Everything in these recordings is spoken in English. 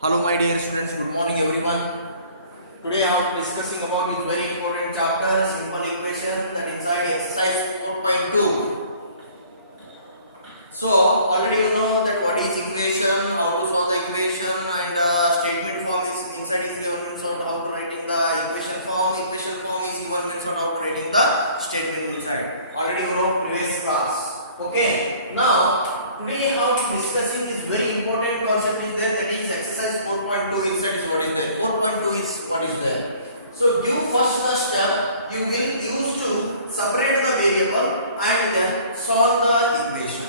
Hello my dear students, good morning everyone. Today I am discussing about this very important chapter, simple equation, that inside exercise 4.2. So already you know that what is equation, how to solve the equation, and statement form is inside is given, so how to write in the equation form is given, so how to write in the statement inside. Already you know previous class. Okay. Now today how to discussing is very important concept is there, that is exercise 4.2 inside is what is there. 4.2 is what is there. So give first the step you will use to separate the variable and then solve the equation.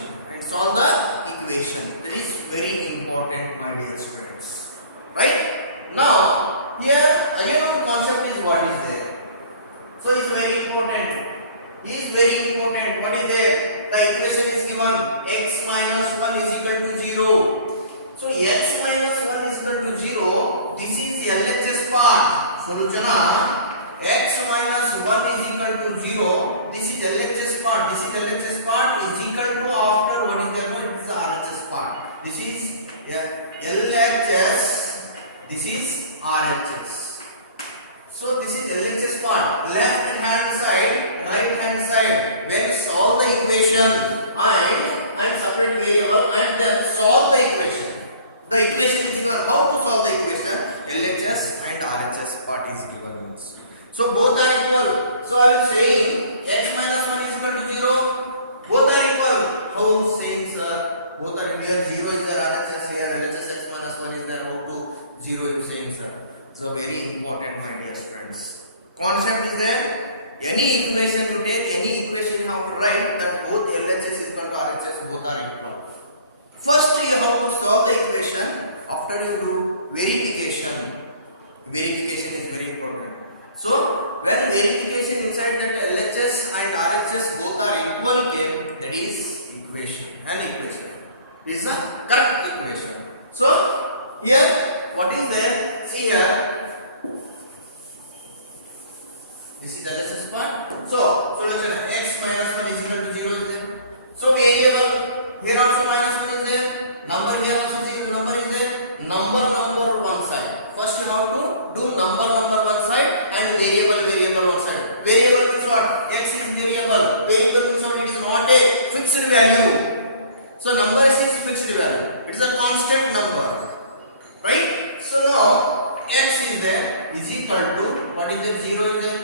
That is very important my dear students. Right? Now here again one concept is what is there. So it's very important. What is there? The equation is given x minus 1 is equal to 0. So x minus 1 is equal to 0. This is the LHS part. Solution x minus 1 is equal to 0. This is LHS part. Is equal to after what is there? It is the RHS part. This is LHS. This is RHS. So this is LHS part. Left hand side, right hand side. When solve the equation and separate variable and then solve the equation. The equation is given. How to solve the equation? LHS and RHS part is given. So both are equal. So I will saying x minus 1 is equal to 0. Both are equal. How saying sir? Both are here. 0 is there. RHS here. LHS x minus 1 is there. How to 0 is saying sir? So very important my dear friends. Concept is there. Any equation you take, any equation you have to write that both LHS is equal to RHS, both are equal. First you have to solve the equation. After you do verification. Verification is very important. So when verification inside that LHS and RHS both are equal came, that is equation. An equation. This is a correct equation. So here what is there? See here. This is the LHS part. So solution x minus 1 is equal to 0 is there. So variable here also minus 1 is there. Number here also 0 number is there. Number one side. First you have to do number one side and variable one side. Variable means what? X is variable. Variable means what? It is not a fixed value. So number is fixed value. It is a constant number. Right? So now x is there is equal to what is there? 0 is there.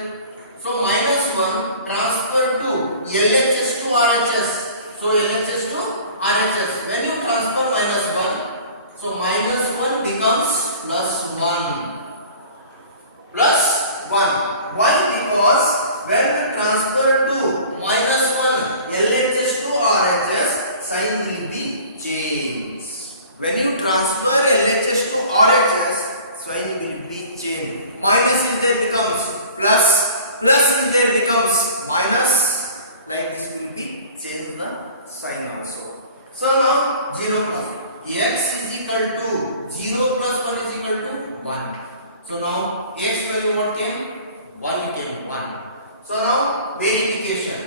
So minus 1 transfer to LHS to RHS. So LHS to RHS. When you transfer minus 1, so minus 1 becomes plus 1. Plus 1. Why? Because when we transfer to minus 1 LHS to RHS, sign will be changed. When you transfer LHS to RHS, sign will be changed. Minus is there becomes plus. Plus is there becomes minus. Like this will be change the sign also. So now 0 plus x is equal to 0 plus 1 is equal to 1. So now x value what came? 1 came 1. So now verification.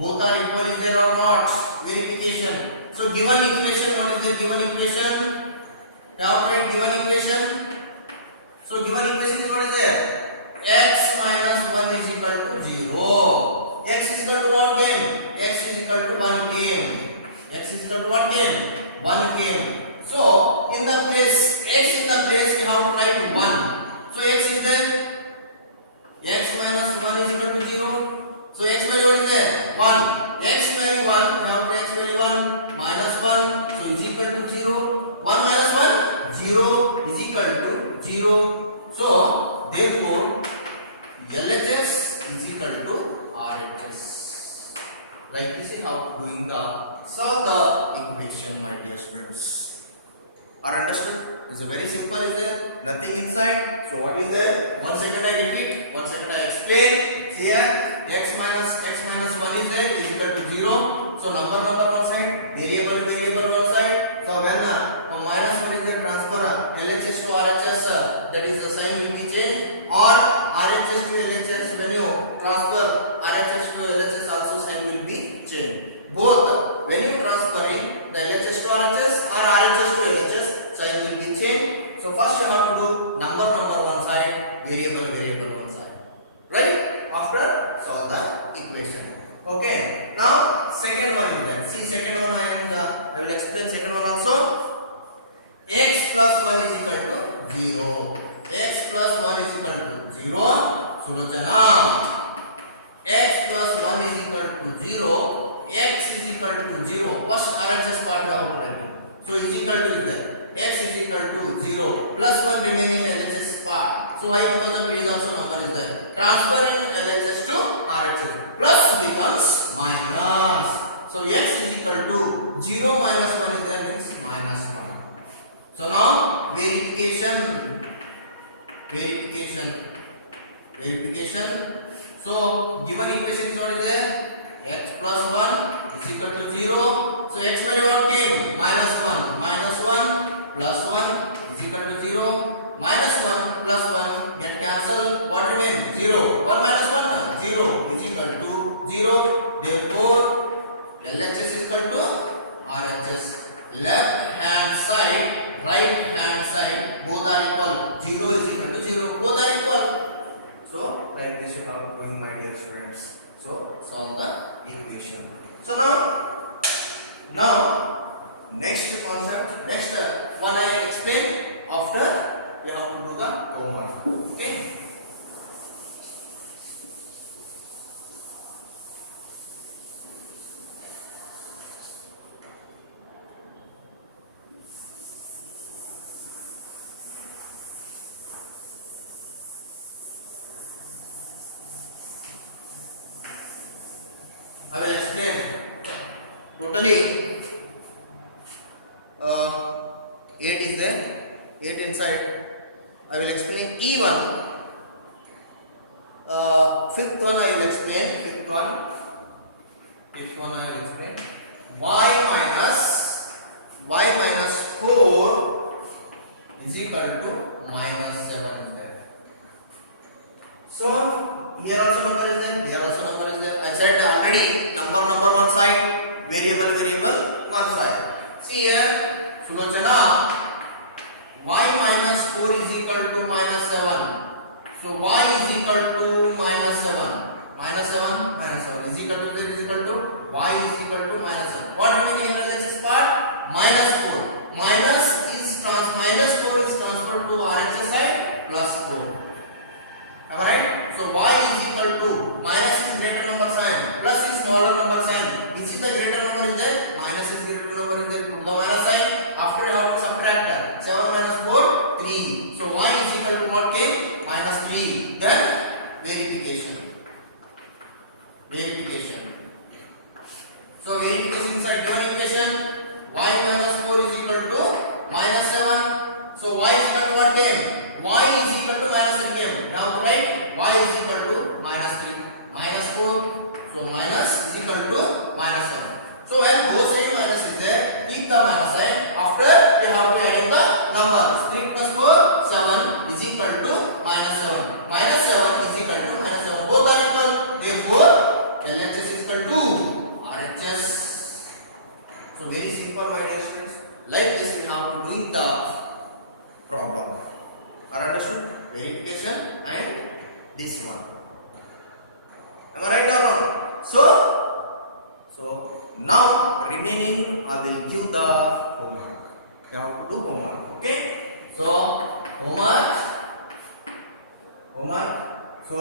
Both are equal is there or not? Verification. So given equation, what is the given equation? Now write given equation. So given equation is what is there? X minus 1 is equal to 0. X is equal to what came? X is equal to 1 came. X is equal to what came? 1 came. So in the place, x in the place we have to write 1. So x is there. X minus 1 is equal to 0. So x value what is there? 1. X value 1. We have to x value 1 minus 1. So is equal to 0. 1 minus 1? 0 is equal to 0. So left hand side, right hand side, both are equal. 0 is equal to 0, both are equal. So like this you are doing, my dear students. So solve the equation. So now next concept, next one I explain. After you have to do the homework. Okay. I will explain totally 8 is there, 8 inside. I will explain E1. Fifth one I will explain. Fifth one I will explain. Y minus 4 is equal to minus 7 is there. So here also number is there, here also number is there. I said already number one side, variable one side. See here, सुनो चला, y minus 4 is equal to minus 7. So y is equal to minus 7. Minus 7 is equal to, there is equal to, y is equal to minus 7. What remaining here is this part? Minus 4. Minus 4 is transferred to RHS side plus 4. Alright? So y is equal to, minus is greater number sign, plus is smaller number sign. Which is the greater number is there? Minus is greater number is there. Put the minus sign. After you have to subtract 7 minus 4, 3. So y is equal to what came? Minus 3. Then verification. So verification inside given equation, y minus 4 is equal to minus 7. So y is equal to what came? Y is equal to minus 3 came. Now write y is equal to minus 3. Minus 4. So minus is equal to minus 7. So when both side minus is there, keep the minus sign. After we have to add in the numbers. 3 plus 4, 7 is equal to minus 7. Minus 7 is equal to minus 7. Both are equal. Therefore, LHS is equal to RHS. So very simple, my dear students. Like this we have to doing the problem. Are understood? Verification and this one. Am I right or wrong? So now remaining I will give the homework. You have to do homework. Okay? So homework. So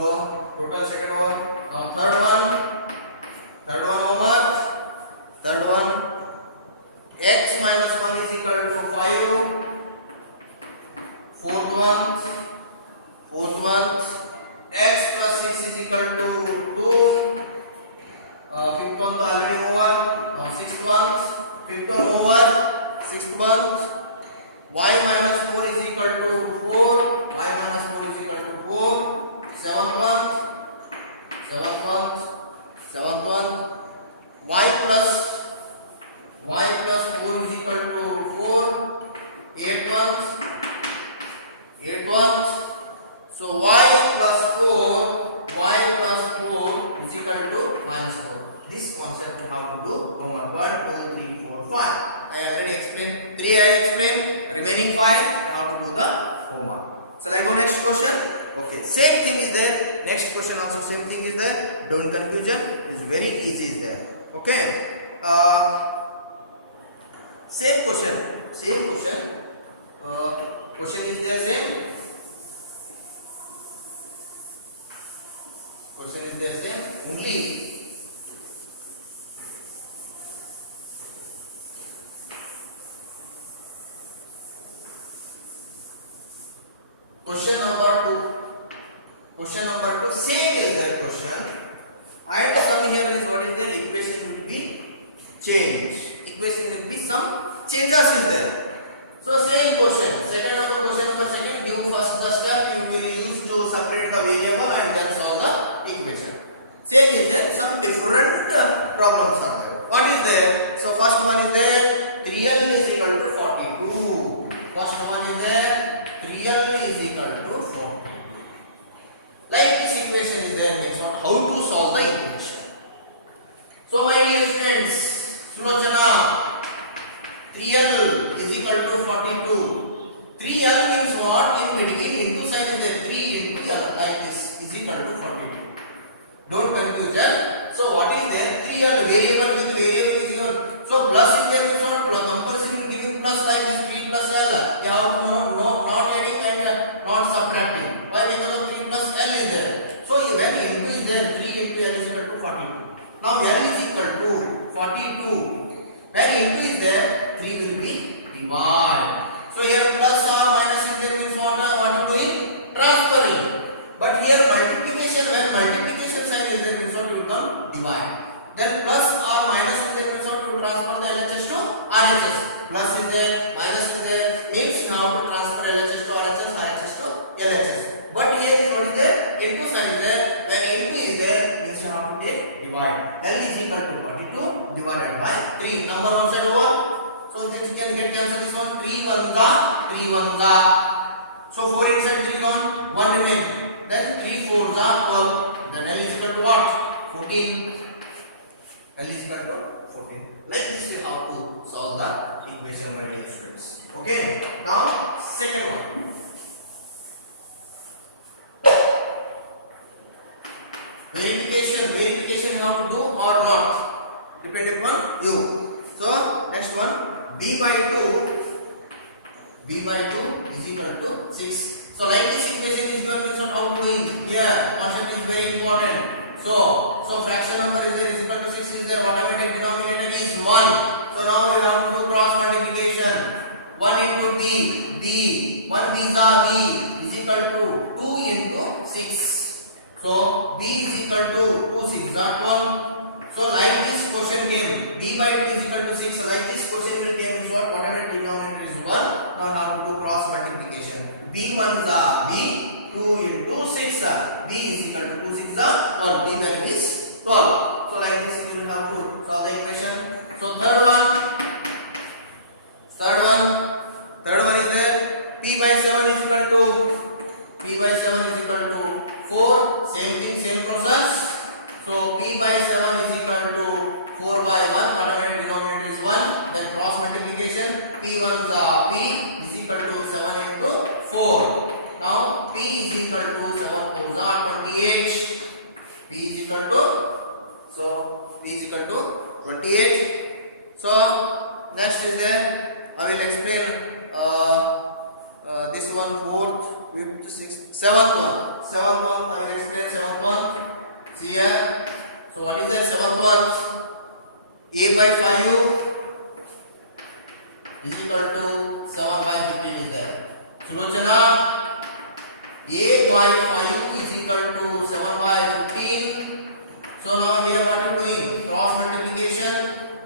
total second one. Now third one homework. Third one, x minus 1 is equal to 5. Fourth one, x plus 6 is equal to 2. Fifth one already over. Now sixth one, fifth one over. Sixth one, y minus 4 is equal to 4. Y minus 4 is equal to 4. Seventh one, y plus 4 is equal to 4. Eighth one. So y plus 4 is equal to minus 4. This concept you have to do. Homework 1, 2, 3, 4, 5. I already explained. 3 I explained. Remaining 5 you have to do the homework. So I go next question. Okay, same thing is there. Next question also same thing is there. Don't confusion. It's very easy is there. Okay. Same question. Question is there same. Question is there same. Only question number 2 same is that question. And some here is what is the equation will be changed. Equation will be some change 3L is equal to 42. 3L means what? In into sign is there 3 into L like this is equal to 42. Don't confuse that. So what is there? 3L variable with variable is equal. So plus in there is what? Compulsory giving plus like this 3 plus L. You have to know not adding and not subtracting. Why? Because of 3 plus L is there. So when into is there 3 into L is equal to 42. Now L is equal to 42. When into is there 3 will be divided. So here plus or minus is there means what you doing? Transferring. But here multiplication, when multiplication sign is there means what you come divide. Then plus or minus is there means what you transfer the LHS to RHS. Plus is there, minus is there means you have to transfer LHS to RHS, RHS to LHS. But here is what is there? Into sign is there. When into is there means you have to take divide. L is equal to 42 divided by 3. Number one side over. So then you can get cancel this one. 3 1 ga. So 4 inside 3 gone. 1 remain. Then 3 4 ga 12. Then L is equal to what? 14. L is equal to 14. Like this is how to solve the equation, my dear students. Okay. Now second one. Verification how to do or not depend upon you. So next one, b by 2 is equal to 6. So like this equation is given means how to doing here. Concept is very important. So fraction number is there is equal to 6 is there. Automatic denominator is 1. So now we have to do cross multiplication. 1 into b 1 b is equal to 2 into 6. So b is equal to 2 6 12. So like this question came, b by 2 is equal to 6. Like this question will came is what? Whatever denominator is 1. Now how to do cross multiplication. b 1 is b, 2 into 6. b is equal to 2 6 12. b value is 12. So like this you will have to solve the equation. So third one is there. p by 7 is equal to 4. Same thing, same process. So p by 7 is equal to 4 by 1. Automatic denominator is 1. Then cross multiplication. p1 is equal to 7 into 4. Now p is equal to 7 4 28. p is equal to 28. So next is there. I will explain this one, 4th, 5th, 6th, 7th one. I will explain 7th one. See here. So what is the 7th one? A by 5 is equal to 7 by 15 is there. Sulochana, A by 5 is equal to 7 by 15. So now here what are we doing? Cross multiplication.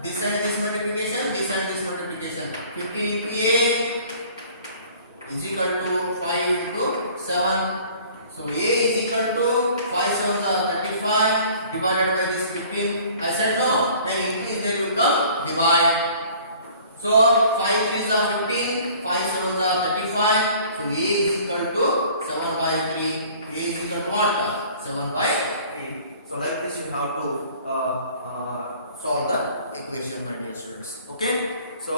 This and this multiplication. 15 into A is equal to 5 into 7. So A is equal to 5 7 35 divided by this 15. I said no. Then into there will come divide. So 5 3 are 15. 5 7 are 35. So A is equal to 7 by 3. A is equal to what? 7 by 3. So like this you have to solve the equation, my dear students. Okay. So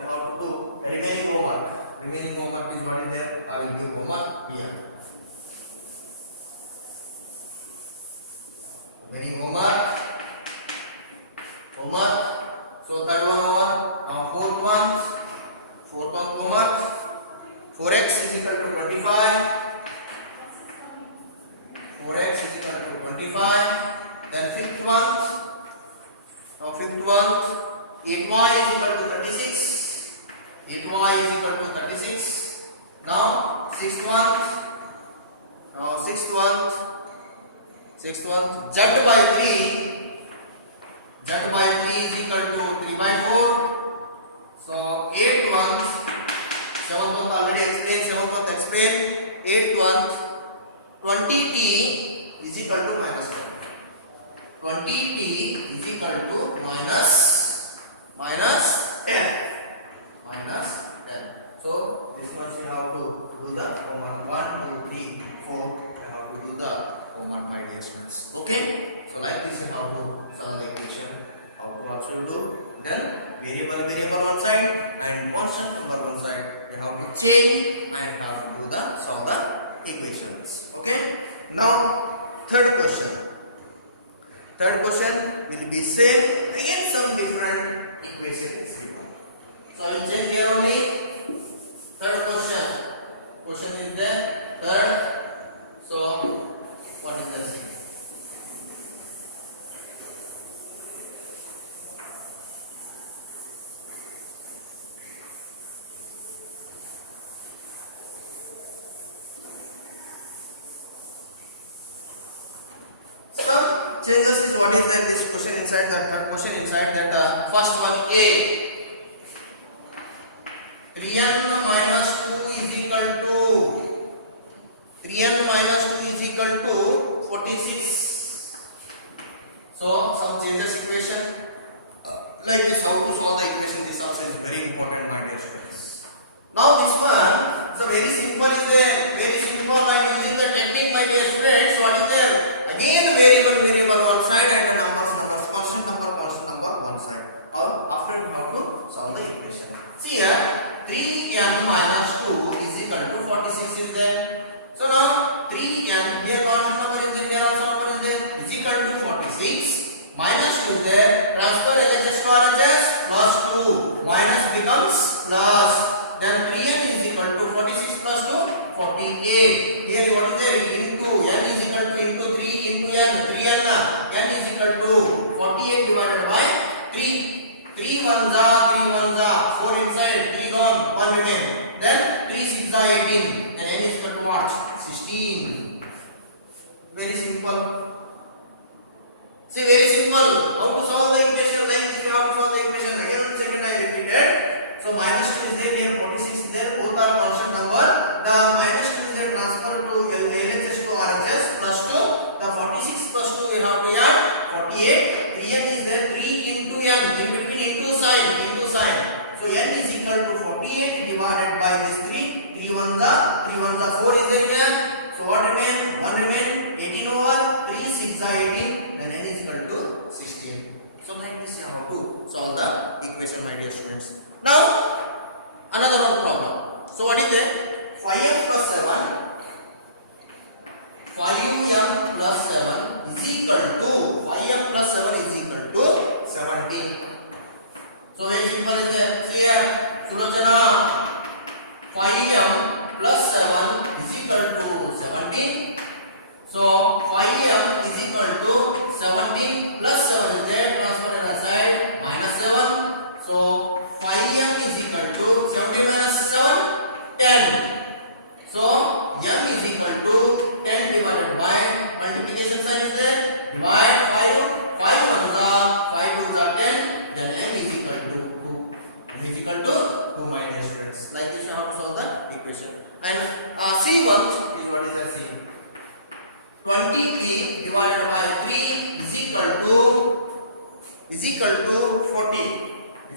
you have to do remaining homework. Remaining homework is what is there. I will give homework here. Remaining homework. So third one over. Now fourth one homework. 4x is equal to 25. 4x is equal to 25. Then fifth one. Now fifth one. 8y is equal to 36. 8y is equal to 36. Now sixth one. Z by 3. Z by 3 is equal to 3 by 4. So 8 ones. 7th one already explained. 7th one explained. 8 ones. 20t is equal to minus 1. 20t is equal to minus 10. So this much you have to do the homework. 1 2 3 4 you have to do the homework, my dear students. Okay. So like this you have to solve the equation. How to also do. Then variable on side change and have to do the solve the equations. Okay. Now third question. Third question will be same again some different equations. So I will change here only. Third question. Question is there. Third. So what is the same? Changes is what is there this question inside that third question inside that first one A 3n minus 2 is equal to 3n minus 2 is equal to 46. So some changes equation like this, how to solve the equation, this also is very important my dear students. Now this one is a very simple, is a very simple and using the technique my dear students. What is there? Again variable one side and the constant number one side. Or after how to solve the equation. See here 3n minus 2 is equal to 46 is there. So now 3n here constant number is there, here also number is there, is equal to 46 minus 2 is there. Transfer LHS to RHS plus 2 minus becomes plus. Then 3n is equal to 46 plus 2 48. Here what is there? Into n is equal to into 3 into n 3n. N is equal to 48 divided by 3. 3 ones are 4 inside, 3 gone, 1 remain. Then 3 6 are 18. Then n is equal to what? 16. Very simple. See, very simple. How to solve the equation like this? We have to solve the equation again. Second I repeated. So minus 2 is there, here 46 is there. Both are constant number. The minus 2 is there transfer to LHS to RHS plus 2. The 46 plus 2 we have to add 48. 3n is there, 3 into n, in between into sign. So n is equal to 48 divided by this 3. 3 ones are 4 is there here. So what remain? 1 remain. 18 over 3 6 are 18. Then n is equal to 16. So like this how to solve the equation my dear students. Now another one problem. So what is there? 5m plus 7. 5m plus 7 is equal to 5m plus 7 is equal to 17. So very simple is there. See here, Sulochana, 5m plus 7 is equal to 17. So 5m is equal to 17 plus 7 is there. Transfer on the side minus 7. So 5m is equal to 17 minus 7 10. So m is equal to 10 divided by multiplication sign is there. Divide 5. 5 ones are 5 twos are 10. Then m is equal to 2. M is equal to 2 my dear students. Like this you have to solve the equation. And C1 is what is the C? 23 divided by 3 is equal to 40. Is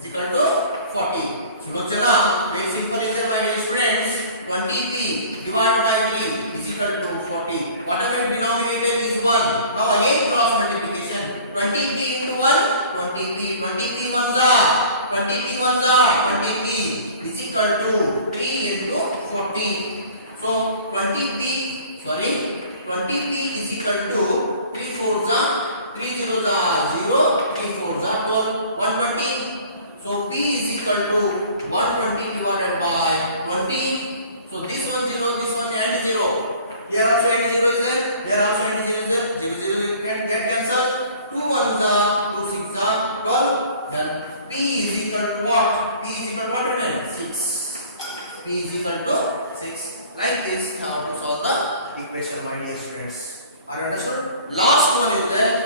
equal to 40. So Chana, very simple is that my dear friends. 23 divided by 3 is equal to 40. Whatever denominator is 1. Now again cross multiplication. 23 into 1, 23. 23 ones are 20p is equal to 3 into 40. So 20p is equal to 3 fours are 3 zeros are 0, 3 fours are 12, 120. So p is equal to 120 divided by 20. So this one 0, this one and 0. Here also and 0 is there. Here also and 0 is there. 0 0 you can get cancelled. 2 ones are 2 6 are 12. Then p is equal to what? P is equal to what? 6. P is equal to 6. Like this, you have to solve the equation, my dear students. Are you understood? Last one is there.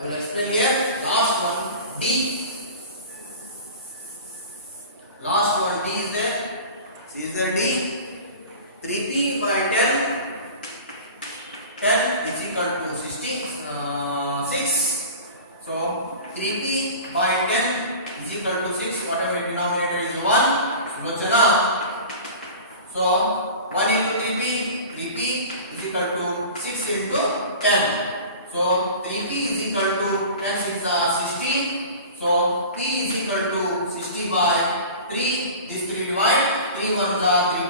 I will explain here. Last one D. Last one D is there. See, is there D? 3p by 10. 10 is equal to 6. So 3p by 10 is equal to 6. Whatever denominator is 1. Sulochana. So 1 into 3p. 3p is equal to 6 into 10. So 3p is equal to 10 6 are 60. So p is equal to 60 by 3. This 3 divide. 3 ones are 3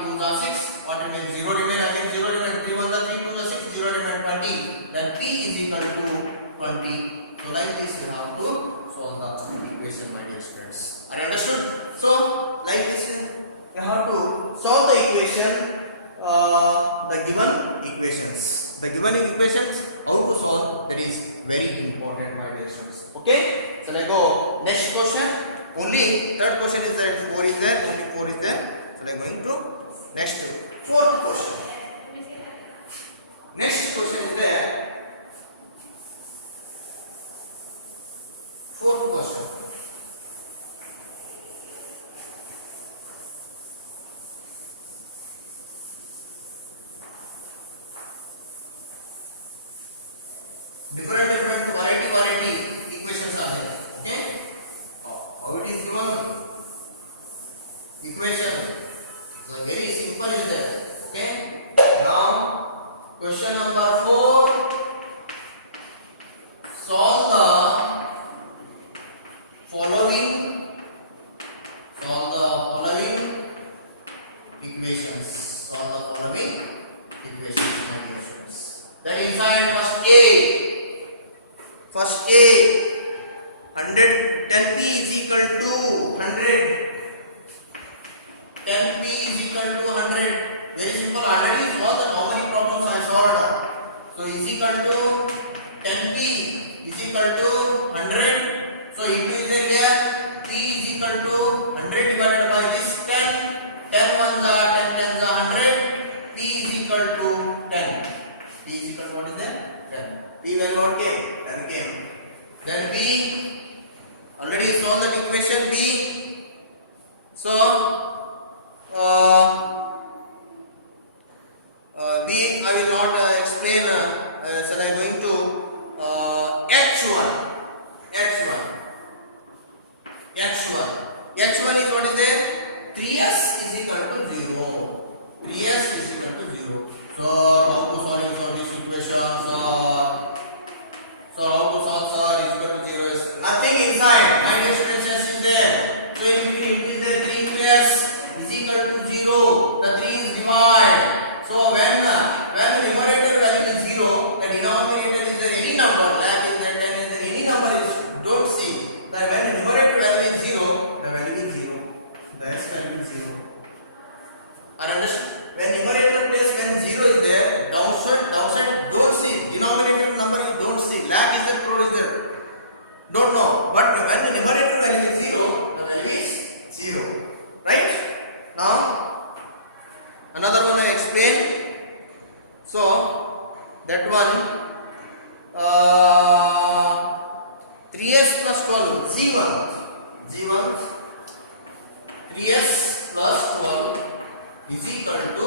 solution the given equations. The given equations, how to solve, that is very important, my dear students. Okay, so let's go next question. Only third question is there, 4 is there, only 4 is there. So let's going to next fourth question. Next question is there. Fourth question. Different variety equations are there. Okay, how it is given equation, so very simple is there. Okay, now question number 4, solve the following equations. Solve the following equations, my dear students. That inside first A, 10p is equal to 100. 10p is equal to 100. Very simple. Already solved how many problems I solved. So is equal to 10p is equal to 100. So into is there here. P is equal to 100 divided by this 10. 10 ones are 10 tens are 100. P is equal to 10. P is equal to what is there? 10. P value what came? 10 came. Then B, already solved that equation B. So B I will not explain. So I am going to H1. H1 is what is there? 3s is equal to 0. 3s is equal to 0. So how to solve this equation? So how to solve, sir? Is equal to 0 is nothing inside. My dear students, S is there. So in between it is there 3s is equal to 0. The 3 is divided. So when the numerator value is 0, the denominator is there any number, like is there 10 is there any number is don't see. That when the numerator value is 0, the value is 0. The S value is 0. Are you understand? When numerator place when 0 is there, downside don't see. Denominator number you don't see. Lag is there, floor is there. Don't know. But when the numerator value is 0, the value is 0. Right? Now, another one I explain. So, that one 3s plus 12, Z1. 3s plus 12 is equal to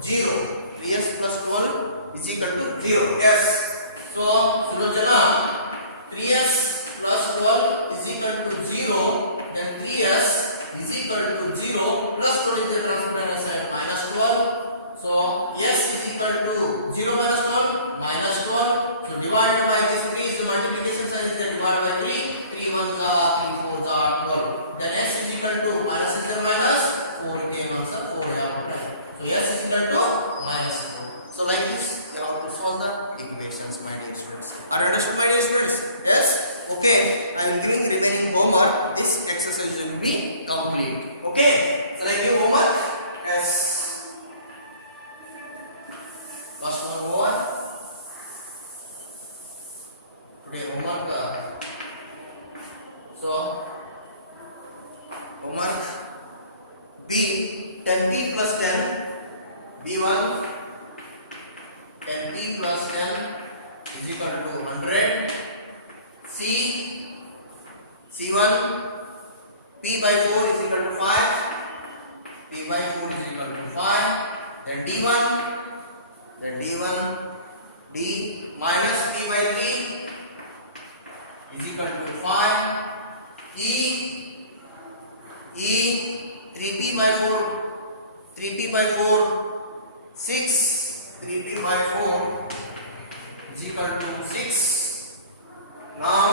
0. 3s plus 12 is equal to 0. Yes. So, Sulojana, 3s plus 12 is equal to 0. Then 3s is equal to 0 plus 12 is the transparent side minus 12. So, s is equal to 0 minus 12 minus 12. So, divided by this 3 is the multiplication sign is there, divided by 3. 3 ones are 3 fours are 12. Then s is equal to minus is the minus 4 k ones are 4 here. So, s is equal to minus 4. So, like this, you have to solve the equations, my dear students. Are you understood, my dear students? Yes? Okay. I am giving remaining homework. This exercise will be complete. Okay. So, I give homework. Yes. Last one more. Today homework. So, homework B, 10p plus 10. B1, 10p plus 10 is equal to 100. C1, p by 4 is equal to 5. P by 4 is equal to 5. Then D1, D minus p by 3 is equal to 5. E, 3p by 4, 6, 3p by 4 is equal to 6. Now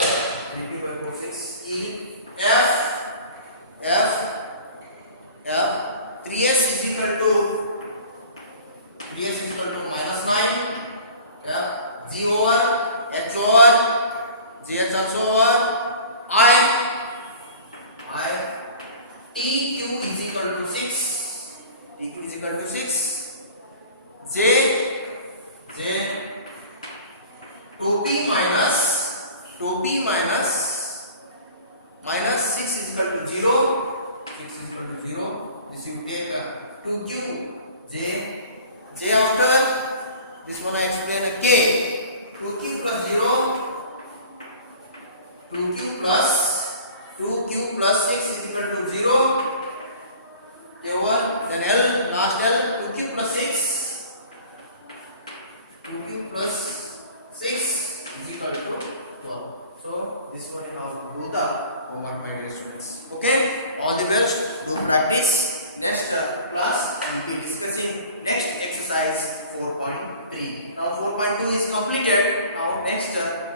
3p by 4, 6. E, F, 3s is equal to minus 9. G over H over, GH also over I. p minus 6 is equal to 0. 6 is equal to 0. This you take 2q j after this one I explain k. 2q plus 0, 2q plus 6 is equal to 0. Over then L, last L, 2q plus 6, 2q plus 6 is equal to 12. So this one is how to do the homework, my dear students. Okay, all the best. Do practice. Next class and be discussing next exercise 4.3. Now 4.2 is completed. Now next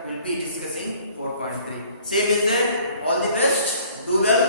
we'll be discussing 4.3. Same is there. All the best. Do well.